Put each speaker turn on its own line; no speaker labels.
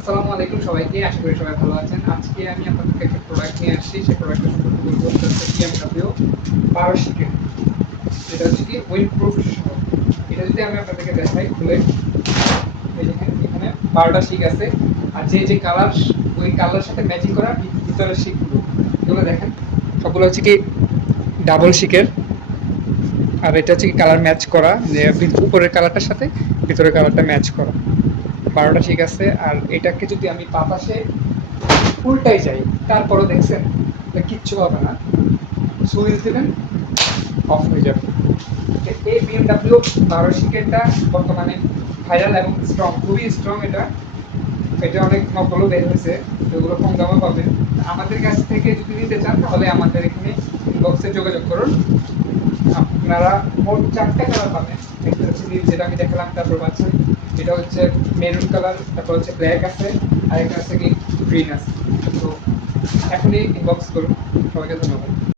আসসালামু আলাইকুম সবাইকে, আশা করি সবাই ভালো আছেন। আজকে আমি আপনাদেরকে একটা প্রোডাক্ট নিয়ে আসছি সেই প্রোডাক্টটা সম্পর্কে বলব হচ্ছে শিকের এটা হচ্ছে কি উইন্ড প্রুফ সহ। এটা যদি আমি আপনাদেরকে দেখাই খুলে দেখেন এখানে বারোটা শিক আছে, আর যে যে কালার ওই কালার সাথে ম্যাচিং করা ভিতরের শিকগুলো এগুলো দেখেন, সবগুলো হচ্ছে কি ডাবল শিকের আর এটা হচ্ছে কি কালার ম্যাচ করা যে উপরের কালারটার সাথে ভিতরের কালারটা ম্যাচ করা। বারোটা ঠিক আছে, আর এটাকে যদি আমি বাতাসে উল্টাই যাই, তারপরও দেখছেন কিচ্ছু হবে না। সুইচ দেবেন, অফ হয়ে যাবে। এই বিএমডাব্লিউ বারো শিকেটটা বর্তমানে ভাইরাল এবং স্ট্রং খুবই স্ট্রং এটা। এটা অনেক নকলও বের হয়েছে, এগুলো কম দামে পাবেন। আমাদের কাছ থেকে যদি নিতে চান, তাহলে আমাদের এখানে ইনবক্সে যোগাযোগ করুন। আপনারা মোট চারটে কালার পাবেন। একটা হচ্ছে নীল যেটা আমি দেখালাম তারপর পাচ্ছেন এটা হচ্ছে মেরুন কালার, তারপর হচ্ছে ব্ল্যাক আছে, আর একটা হচ্ছে কি গ্রিন আছে। তো এখনই বক্স করুন। সবাইকে ধন্যবাদ।